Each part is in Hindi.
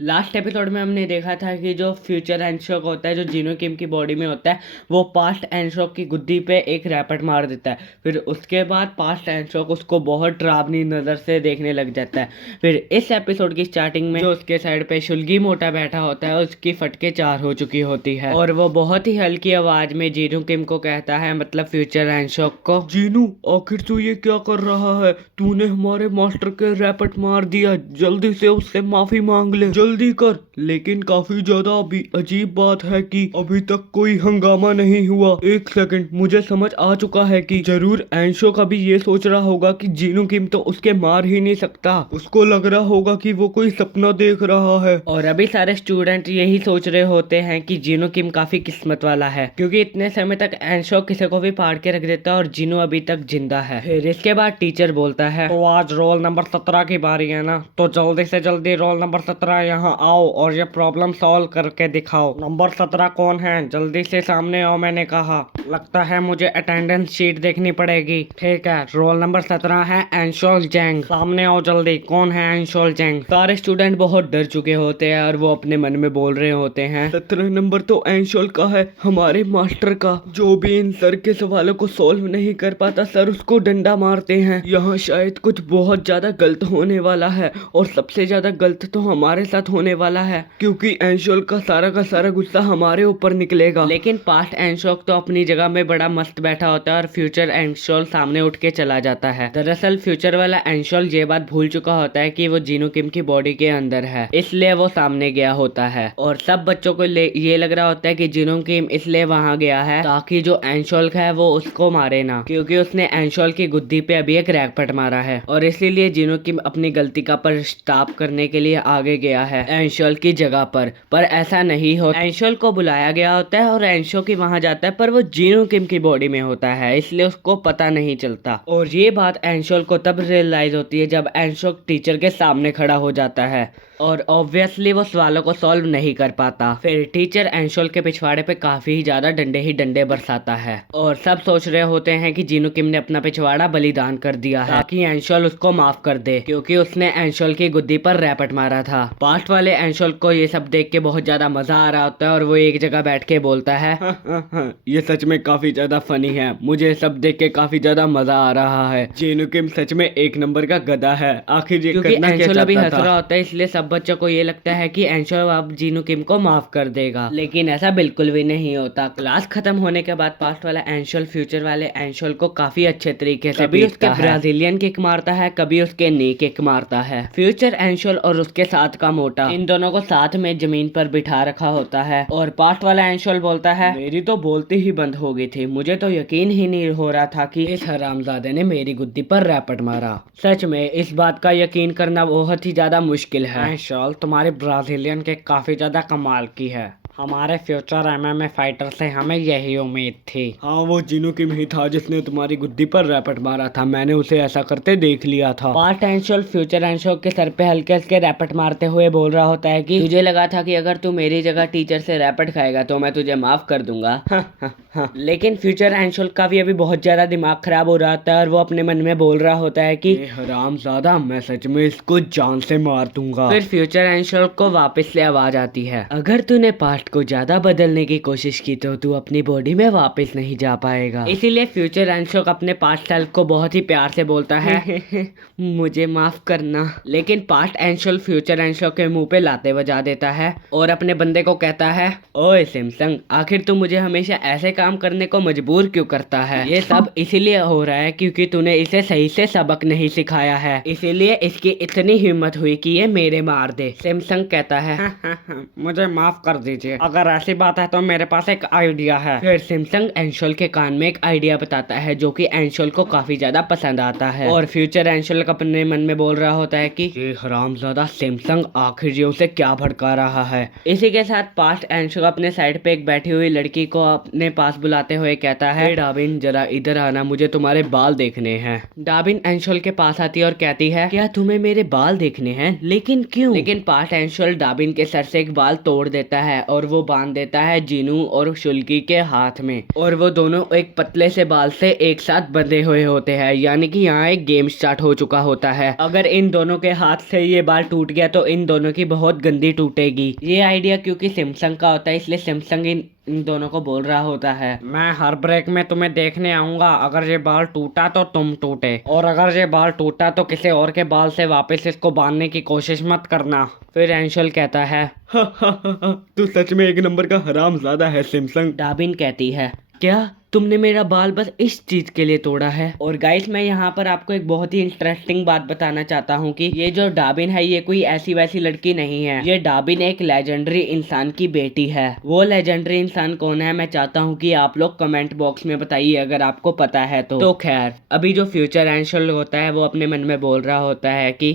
लास्ट एपिसोड में हमने देखा था कि जो फ्यूचर एनशॉक होता है जो जीनो किम की बॉडी में होता है वो पास्ट एनशॉक की गुद्दी पे एक रैपट मार देता है। फिर उसके बाद पास्ट एनशॉक उसको बहुत डरावनी नज़र से देखने लग जाता है। फिर इस एपिसोड की स्टार्टिंग में जो उसके साइड पे शुल्गी मोटा बैठा होता है उसकी फटके 4 हो चुकी होती है और वो बहुत ही हल्की आवाज में जीनू किम को कहता है, मतलब फ्यूचर एनशॉक को, जीनू आखिर तू ये क्या कर रहा है? तूने हमारे मास्टर के रैपट मार दिया, जल्दी से उससे माफी मांग ले, जल्दी कर। लेकिन काफी ज्यादा अभी अजीब बात है कि अभी तक कोई हंगामा नहीं हुआ। एक सेकंड, मुझे समझ आ चुका है कि जरूर एंशो कभी ये सोच रहा होगा कि जीनू किम तो उसके मार ही नहीं सकता। उसको लग रहा होगा कि वो कोई सपना देख रहा है। और अभी सारे स्टूडेंट यही सोच रहे होते हैं कि जीनू किम काफी किस्मत वाला है क्योंकि इतने समय तक एनशॉक किसी को भी फाड़ के रख देता है और जीनू अभी तक जिंदा है। फिर इसके बाद टीचर बोलता है, तो आज रोल नंबर 17 की बारी है ना, तो जल्दी से जल्दी रोल नंबर 17 यहाँ आओ और ये प्रॉब्लम सॉल्व करके दिखाओ। नंबर 17 कौन है? जल्दी से सामने आओ, मैंने कहा। लगता है मुझे अटेंडेंस शीट देखनी पड़ेगी। ठीक है, रोल नंबर 17 है एनशोल जैंग, सामने आओ जल्दी। कौन है एनशोल जैंग? सारे स्टूडेंट बहुत डर चुके होते हैं और वो अपने मन में बोल रहे होते हैं, 17 नंबर तो एंशोल का है, हमारे मास्टर का। जो भी इन सर के सवालों को सॉल्व नहीं कर पाता सर उसको डंडा मारते हैं। यहाँ शायद कुछ बहुत ज्यादा गलत होने वाला है और सबसे ज्यादा गलत तो हमारे साथ होने वाला है क्योंकि एंशोल का सारा गुस्सा हमारे ऊपर निकलेगा। लेकिन पास्ट एनशोक तो अपनी जगह में बड़ा मस्त बैठा होता है और फ्यूचर एनशोल सामने उठ के चला जाता है। दरअसल फ्यूचर वाला एनशोल ये बात भूल चुका होता है कि वो जीनू किम की बॉडी के अंदर है, इसलिए वो सामने गया होता है और सब बच्चों को ये लग रहा होता है कि जीनू किम इसलिए वहां गया है ताकि जो एनशोल है वो उसको मारे ना, क्योंकि उसने एनशोल की गुद्दी पे अभी एक रैपट मारा है और इसीलिए जीनू किम अपनी गलती का पश्चाताप करने के लिए आगे गया है एनशोल की जगह पर ऐसा नहीं हो। एनशोल को बुलाया गया होता है और एनशो की वहां जाता है पर वो जीनू किम की बॉडी में होता है, इसलिए उसको पता नहीं चलता। और ये बात एनशोल को तब रियलाइज होती है जब एनशो टीचर के सामने खड़ा हो जाता है और ऑब्वियसली वो सवालों को सॉल्व नहीं कर पाता। फिर टीचर एनशोल के पिछवाड़े पे काफी ज्यादा डंडे ही डंडे बरसाता है और सब सोच रहे होते हैं कि जीनू किम ने अपना पिछवाड़ा बलिदान कर दिया है ताकि एनशोल उसको माफ कर दे क्योंकि उसने एनशोल की गुद्दी पर रैपट मारा था। पास्ट वाले एनशोल को ये सब देख के बहुत ज्यादा मजा आ रहा होता है और वो एक जगह बैठ के बोलता है, ये सच में काफी ज्यादा फनी है, मुझे सब देख के काफी ज्यादा मजा आ रहा है। जीनू किम सच में एक नंबर का गधा है। आखिर ये क्योंकि करना क्या एनशोल अभी चाहता हंस था? रहा होता है इसलिए सब बच्चों को ये लगता है कि एनशोल अब जीनू किम को माफ कर देगा, लेकिन ऐसा बिल्कुल भी नहीं होता। क्लास खत्म होने के बाद पास्ट वाला एनशोल फ्यूचर वाले एनशोल को काफी अच्छे तरीके से कभी उसके ब्राजीलियन किक मारता है, कभी उसके नी किक मारता है। फ्यूचर एनशोल और उसके साथ का मोटा इन दोनों को साथ में जमीन पर बिठा रखा होता है और पास्ट वाला एनशोल बोलता है, मेरी तो बोलती ही बंद हो गई थी, मुझे तो यकीन ही नहीं हो रहा था कि इस हरामजादे ने मेरी गुद्दी पर रैपट मारा। सच में इस बात का यकीन करना बहुत ही ज्यादा मुश्किल है। एनशोल, तुम्हारी ब्राजीलियन के काफी ज्यादा कमाल की है, हमारे फ्यूचर एमएमए फाइटर से हमें यही उम्मीद थी। हाँ, वो जीनू किम ही था जिसने तुम्हारी गुद्दी पर रैपट मारा था, मैंने उसे ऐसा करते देख लिया था। पास्ट एनशोल फ्यूचर एनशोल के सर पे हल्के हल्के रैपट मारते हुए बोल रहा होता है कि तुझे लगा था कि अगर तू मेरी जगह टीचर से रैपट खाएगा तो मैं तुझे माफ कर दूंगा। लेकिन फ्यूचर एनशोल का भी अभी बहुत ज्यादा दिमाग खराब हो रहा होता है और वो अपने मन में बोल रहा होता है कि हरामजादा, मैं सच में इसको जान से मार दूंगा। फिर फ्यूचर एनशोल को वापस से आवाज आती है, अगर तूने पास्ट को ज्यादा बदलने की कोशिश की तो तू अपनी बॉडी में वापस नहीं जा पाएगा। इसीलिए फ्यूचर एनशोक अपने पास्ट सेल्फ को बहुत ही प्यार से बोलता है, मुझे माफ करना। लेकिन पास्ट एनशोल फ्यूचर एनशोक के मुंह पे लाते बजा देता है और अपने बंदे को कहता है, ओए सैमसंग, आखिर तू मुझे हमेशा ऐसे काम करने को मजबूर क्यों करता है? ये सब इसीलिए हो रहा है क्योंकि तूने इसे सही से सबक नहीं सिखाया है, इसीलिए इसकी इतनी हिम्मत हुई कि ये मेरे मार दे। सैमसंग कहता है, मुझे माफ कर दीजिए, अगर ऐसी बात है तो मेरे पास एक आइडिया है। फिर सैमसंग एनशोल के कान में एक आइडिया बताता है जो कि एनशोल को काफी ज्यादा पसंद आता है और फ्यूचर एनशोल अपने मन में बोल रहा होता है कि ये हरामजादा सैमसंग आखिर ये उसे क्या भड़का रहा है। इसी के साथ पास्ट एनशोल अपने साइड पे एक बैठी हुई लड़की को अपने पास बुलाते हुए कहता है, डाबिन जरा इधर आना, मुझे तुम्हारे बाल देखने हैं। डाबिन एनशोल के पास आती है और कहती है, क्या तुम्हें मेरे बाल देखने हैं? लेकिन क्यों? लेकिन पास्ट एनशोल डाबिन के सर से एक बाल तोड़ देता है और और वो बांध देता है जीनू और शुल्की के हाथ में, और वो दोनों एक पतले से बाल से एक साथ बंधे हुए होते हैं। यानी कि यहाँ एक गेम स्टार्ट हो चुका होता है। अगर इन दोनों के हाथ से ये बाल टूट गया तो इन दोनों की बहुत गंदी टूटेगी। ये आइडिया क्योंकि सैमसंग का होता है, इसलिए सैमसंग इन दोनों को बोल रहा होता है, मैं हर ब्रेक में तुम्हें देखने आऊंगा। अगर ये बाल टूटा तो तुम टूटे, और अगर ये बाल टूटा तो किसी और के बाल से वापस इसको बांधने की कोशिश मत करना। फिर एंशल कहता है, तू सच में एक नंबर का हरामजादा है सैमसंग। डाबिन कहती है, क्या तुमने मेरा बाल बस इस चीज के लिए तोड़ा है? और गाइस मैं यहाँ पर आपको एक बहुत ही इंटरेस्टिंग बात बताना चाहता हूँ कि ये जो डाबिन है ये कोई ऐसी वैसी लड़की नहीं है। ये डाबिन एक लेजेंडरी इंसान की बेटी है। वो लेजेंडरी इंसान कौन है मैं चाहता हूँ कि आप लोग कमेंट बॉक्स में बताइए अगर आपको पता है तो खैर अभी जो फ्यूचर एंशल होता है वो अपने मन में बोल रहा होता है कि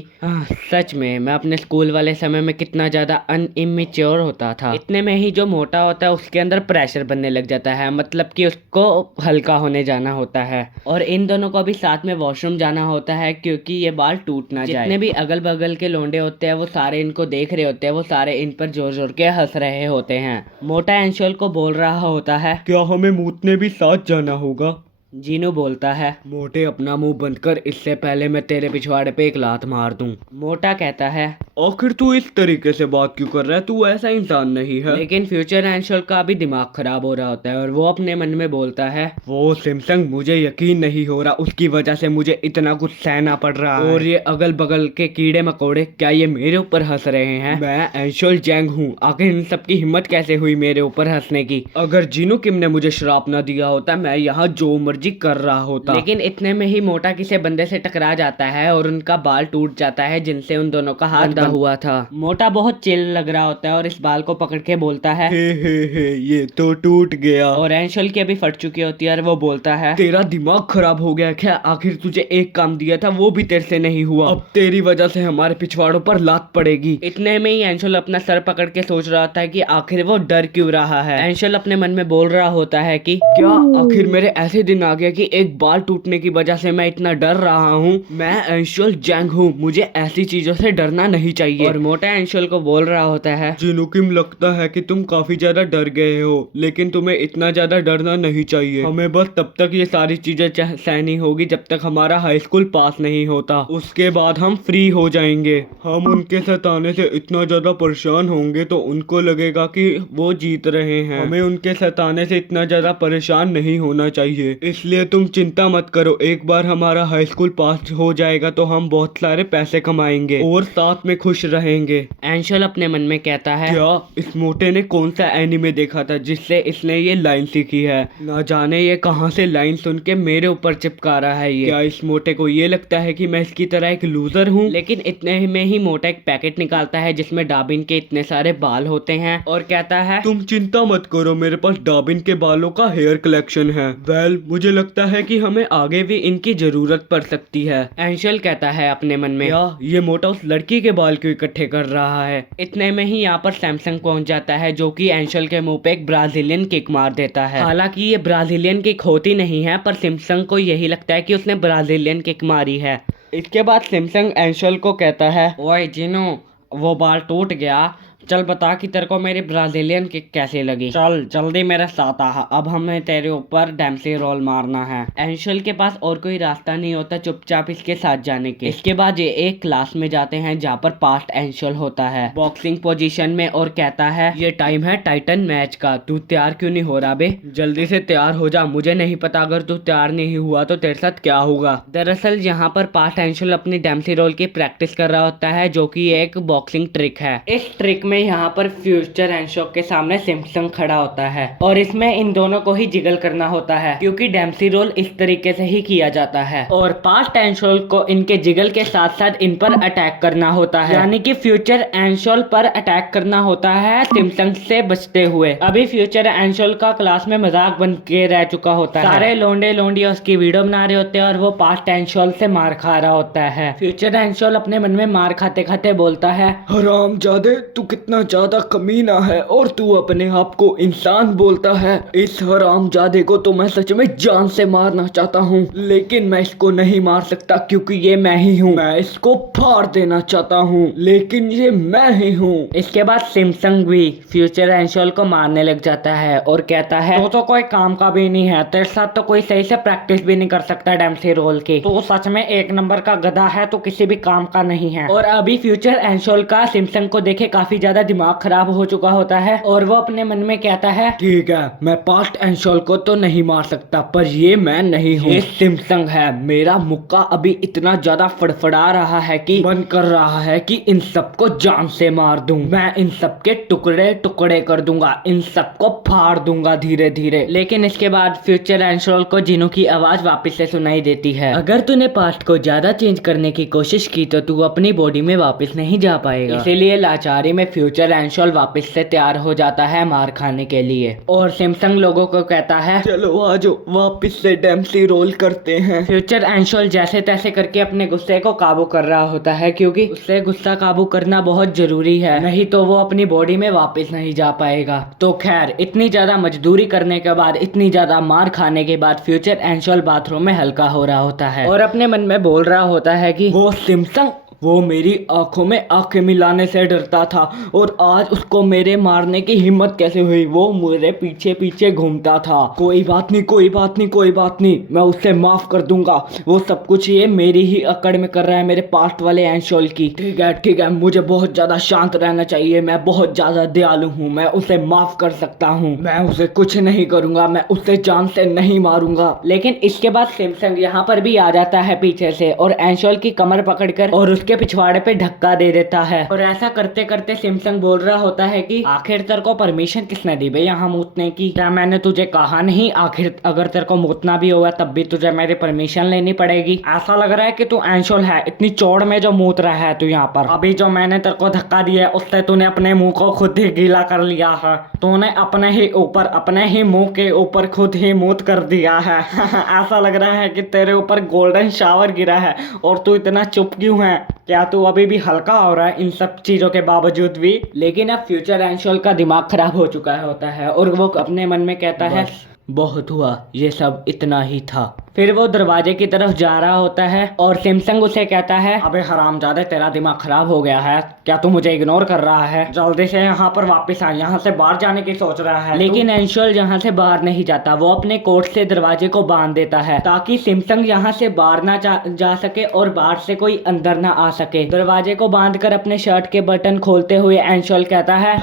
सच में मैं अपने स्कूल वाले समय में कितना ज्यादा अनइमेच्योर होता था। इतने में ही जो मोटा होता है उसके अंदर प्रेशर बनने लग जाता है, मतलब कि उसको हल्का होने जाना होता है। और इन दोनों को भी साथ में वॉशरूम जाना होता है क्योंकि ये बाल टूट ना जाए। जितने भी अगल बगल के लोंडे होते हैं वो सारे इनको देख रहे होते हैं, वो सारे इन पर जोर जोर के हंस रहे होते हैं। मोटा एंशल को बोल रहा होता है, क्या हमें मूतने भी साथ जाना होगा? जीनू बोलता है, मोटे अपना मुंह बंद कर, इससे पहले मैं तेरे पिछवाड़े पे एक लात मार दूं। मोटा कहता है, आखिर तू इस तरीके से बात क्यों कर रहा है? तू ऐसा इंसान नहीं है। लेकिन फ्यूचर एंशल का भी दिमाग खराब हो रहा होता है और वो अपने मन में बोलता है, वो सैमसंग मुझे यकीन नहीं हो रहा, उसकी वजह से मुझे इतना कुछ सहना पड़ रहा है। और ये अगल बगल के कीड़े मकोड़े क्या ये मेरे ऊपर हंस रहे हैं? मैं एंशल जैंग हूँ, आखिर इन सब की हिम्मत कैसे हुई मेरे ऊपर हंसने की? अगर जीनू किम ने मुझे श्राप न दिया होता मैं यहाँ जो मर्जी कर रहा होता। लेकिन इतने में ही मोटा किसी बंदे से टकरा जाता है और उनका बाल टूट जाता है जिनसे उन दोनों का हाथ बंधा हुआ था। मोटा बहुत चिल लग रहा होता है और इस बाल को पकड़ के बोलता है, हे ये तो टूट गया। और एंशल की अभी फट चुकी होती है और वो बोलता है, तेरा दिमाग खराब हो गया क्या? आखिर तुझे एक काम दिया था वो भी तेरे से नहीं हुआ, अब तेरी वजह से हमारे पिछवाड़ों पर लात पड़ेगी। इतने में ही एंशल अपना सर पकड़ के सोच रहा होता है कि आखिर वो डर क्यों रहा है। एंशल अपने मन में बोल रहा होता है कि क्या आखिर मेरे ऐसे दिन आ गया कि एक बाल टूटने की वजह से मैं इतना डर रहा हूँ? मैं एंशल जैंग हूँ, मुझे ऐसी चीजों से डरना नहीं चाहिए। और मोटा एंशल को बोल रहा होता है, जीनू किम लगता है कि तुम काफी ज्यादा डर गए हो, लेकिन तुम्हें इतना ज्यादा डरना नहीं चाहिए। हमें बस तब तक ये सारी चीजें सहनी होगी जब तक हमारा हाई स्कूल पास नहीं होता, उसके बाद हम फ्री हो जाएंगे। हम उनके सताने से इतना ज्यादा परेशान होंगे तो उनको लगेगा कि वो जीत रहे हैं। हमें उनके सताने से इतना ज्यादा परेशान नहीं होना चाहिए, इसलिए तुम चिंता मत करो। एक बार हमारा हाई स्कूल पास हो जाएगा तो हम बहुत सारे पैसे कमाएंगे और साथ में खुश रहेंगे। एंशल अपने मन में कहता है, क्या इस मोटे ने कौन सा एनीमे देखा था जिससे इसने ये लाइन सीखी है? ना जाने ये कहां से लाइन सुन के मेरे ऊपर चिपका रहा है। ये क्या इस मोटे को ये लगता है कि मैं इसकी तरह एक लूजर हूँ? लेकिन इतने में ही मोटा एक पैकेट निकालता है जिसमें डाबिन के इतने सारे बाल होते हैं और कहता है, तुम चिंता मत करो, मेरे पास डाबिन के बालों का हेयर कलेक्शन है। वेल मुझे लगता है कि हमें आगे भी इनकी जरूरत पड़ सकती है। एंशल कहता है अपने मन में, क्या ये मोटा उस लड़की के बाल क्यों इकट्ठे कर रहा है? इतने में ही यहाँ पर सैमसंग पहुंच जाता है जो कि एंशल के मुंह पे एक ब्राजीलियन किक मार देता है। हालांकि ये ब्राजीलियन किक होती नहीं है पर सैमसंग को यही लगता है कि उसने ब्राजीलियन किक मारी है। इसके बाद सैमसंग एंशल को कहता है, ओए जीनू वो बाल टूट गया, चल बता कि तेरे को मेरी ब्राजीलियन किक कैसी लगी। चल जल्दी मेरे साथ आ, अब हमें तेरे ऊपर डैम्सी रोल मारना है। एंशल के पास और कोई रास्ता नहीं होता चुपचाप इसके साथ जाने के। इसके बाद ये एक क्लास में जाते हैं जहाँ पर पास्ट एंशल होता है बॉक्सिंग पोजीशन में और कहता है, ये टाइम है टाइटन मैच का, तू तैयार क्यों नहीं हो रहा बे? जल्दी से तैयार हो जा, मुझे नहीं पता अगर तू तैयार नहीं हुआ तो तेरे साथ क्या होगा। दरअसल यहाँ पर पास्ट एंशल अपनी डैम्सी रोल की प्रैक्टिस कर रहा होता है जो की एक बॉक्सिंग ट्रिक है। इस ट्रिक में यहाँ पर फ्यूचर एंशल के सामने सैमसंग खड़ा होता है और इसमें इन दोनों को ही जिगल करना होता है क्योंकि डैम्सी रोल इस तरीके से ही किया जाता है और पास्ट एंशल को इनके जिगल के साथ साथ इन पर अटैक करना होता है, यानी कि फ्यूचर एंशल पर अटैक करना होता है सैमसंग से बचते हुए। अभी फ्यूचर एंशल का क्लास में मजाक बन के रह चुका होता है, सारे लोंडे लोंडिया उसकी वीडियो बना रहे होते हैं और वो पास्ट एंशल से मार खा रहा होता है। फ्यूचर एंशल अपने मन में मार खाते खाते बोलता है, हरामजादे तू कितना ज्यादा कमीना है और तू अपने आप को इंसान बोलता है। इस हरामजादे को तो मैं सच में जान से मारना चाहता हूँ, लेकिन मैं इसको नहीं मार सकता क्योंकि ये मैं ही हूँ। मैं इसको फाड़ देना चाहता हूँ, लेकिन ये मैं ही हूँ। इसके बाद सिमसंग भी फ्यूचर एंशल को मारने लग जाता है और कहता है तो कोई काम का भी नहीं है, तेरे साथ तो कोई सही से प्रैक्टिस भी नहीं कर सकता डेम्सी रोल की, तो सच में एक नंबर का गधा है, तो किसी भी काम का नहीं है। और अभी फ्यूचर एंशल का सिमसंग को देखे काफी ज्यादा दिमाग खराब हो चुका होता है और वो अपने मन में कहता है ठीक है, मैं पास्ट एंशल को तो नहीं मार सकता, पर ये मैं नहीं हूँ, ये सिमसंग है। मेरा मुक्का अभी इतना ज्यादा फड़फड़ा रहा है कि मन कर रहा है कि इन सबको जान से मार दूं। मैं इन सबके टुकड़े टुकड़े कर दूंगा, इन सबको फाड़ दूंगा धीरे धीरे। लेकिन इसके बाद फ्यूचर एंशल को जिनो की आवाज वापस से सुनाई देती है, अगर तूने पास्ट को ज्यादा चेंज करने की कोशिश की तो तू अपनी बॉडी में वापस नहीं जा पाएगा। इसीलिए लाचारी में फ्यूचर एंशल वापस से तैयार हो जाता है मार खाने के लिए और सिमसंग लोगों को कहता है चलो आजो वापस से डेम्सी रोल करते हैं। फ्यूचर एंशल जैसे तैसे करके अपने गुस्से को काबू कर रहा होता है, क्योंकि उससे गुस्सा काबू करना बहुत जरूरी है, नहीं तो वो अपनी बॉडी में वापस नहीं जा पाएगा। तो खैर, इतनी ज्यादा मजदूरी करने के बाद, इतनी ज्यादा मार खाने के बाद फ्यूचर एंशल बाथरूम में हल्का हो रहा होता है और अपने मन में बोल रहा होता है कि वो सिमसंग, वो मेरी आंखों में आंखें मिलाने से डरता था और आज उसको मेरे मारने की हिम्मत कैसे हुई। वो मेरे पीछे पीछे घूमता था। कोई बात नहीं, कोई बात नहीं, कोई बात नहीं, मैं उससे माफ कर दूंगा। वो सब कुछ ये मेरी ही अकड़ में कर रहा है, मेरे पास्ट वाले एंशल की। ठीक है ठीक है, मुझे बहुत ज्यादा शांत रहना चाहिए। मैं बहुत ज्यादा दयालु हूँ, मैं उसे माफ कर सकता हूँ। मैं उसे कुछ नहीं करूंगा, मैं उसे जान से नहीं मारूंगा। लेकिन इसके बाद सिमसंग यहाँ पर भी आ जाता है पीछे से और एंशल की कमर पकड़कर और के पिछवाड़े पे धक्का दे देता है। और ऐसा करते करते सिमसंग बोल रहा होता है कि आखिर तेरे को परमिशन किसने दी बे यहाँ मूतने की? क्या मैंने तुझे कहा नहीं? आखिर अगर तेरे को मूतना भी होगा तब भी तुझे मेरी परमिशन लेनी पड़ेगी। ऐसा लग रहा है कि तू एंशल है, इतनी चौड़ में जो मूत रहा है तू यहाँ पर। अभी जो मैंने तेरे को धक्का दिया है उससे तूने अपने मुंह को खुद ही गीला कर लिया है। तूने अपने ही ऊपर, अपने ही मुंह के ऊपर खुद ही मूत कर दिया है। ऐसा लग रहा है कि तेरे ऊपर गोल्डन शावर गिरा है और तू इतना चुप क्यों है? क्या तू अभी भी हल्का हो रहा है इन सब चीजों के बावजूद भी? लेकिन अब फ्यूचर एंशल का दिमाग खराब हो चुका होता है और वो अपने मन में कहता है बहुत हुआ, ये सब इतना ही था। फिर वो दरवाजे की तरफ जा रहा होता है और सिमसंग उसे कहता है अबे हरामजादे, तेरा दिमाग खराब हो गया है क्या? तू मुझे इग्नोर कर रहा है? जल्दी से यहाँ पर वापस आ, यहाँ से बाहर जाने की सोच रहा है। लेकिन एंशल यहाँ से बाहर नहीं जाता। वो अपने कोट से दरवाजे को बांध देता है ताकि सिमसंग यहाँ से बाहर ना जा सके और बाहर से कोई अंदर ना आ सके। दरवाजे को बांधकर अपने शर्ट के बटन खोलते हुए एंशल कहता है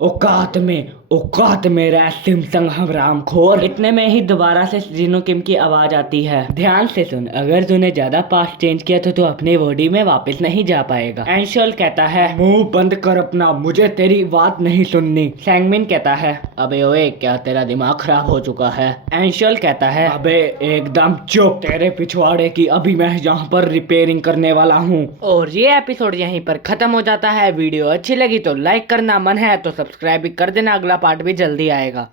औकात में रह सिमसंग हरामखोर। इतने में ही दोबारा से जिनो किम की आवाज आती है, ध्यान से सुन, अगर तूने ज्यादा पास्ट चेंज किया तो तू अपनी बॉडी में वापस नहीं जा पाएगा। एंशल कहता है मुंह बंद कर अपना, मुझे तेरी बात नहीं सुननी। सैंगमिन कहता है अबे ओए, क्या तेरा दिमाग खराब हो चुका है? एंशल कहता है अबे एकदम चुप, तेरे पिछवाड़े की अभी मैं यहाँ पर रिपेयरिंग करने वाला हूँ। और ये एपिसोड यहीं पर खत्म हो जाता है। वीडियो अच्छी लगी तो लाइक करना, मन है तो सब्सक्राइब भी कर देना, अगला पार्ट भी जल्दी आएगा।